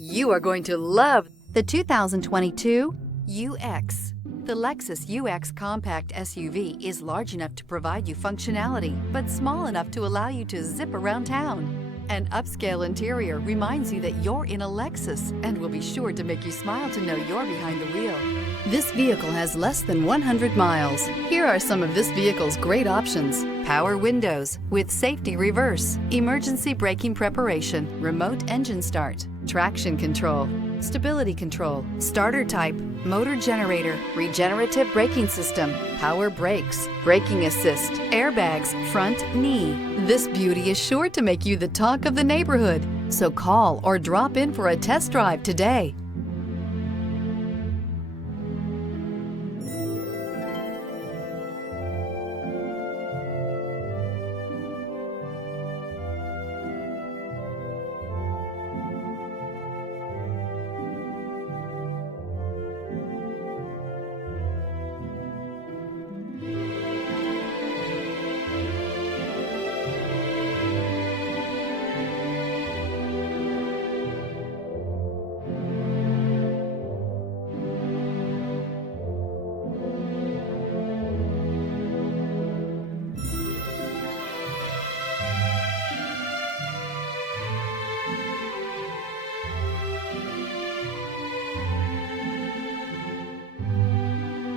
You are going to love the 2022 UX. The Lexus UX compact SUV is large enough to provide you functionality, but small enough to allow you to zip around town. An upscale interior reminds you that you're in a Lexus and will be sure to make you smile to know you're behind the wheel. This vehicle has less than 100 miles. Here are some of this vehicle's great options: power windows with safety reverse, emergency braking preparation, remote engine start, traction control, stability control, starter type, motor generator, regenerative braking system, power brakes, braking assist, airbags, front knee. This beauty is sure to make you the talk of the neighborhood. So call or drop in for a test drive today.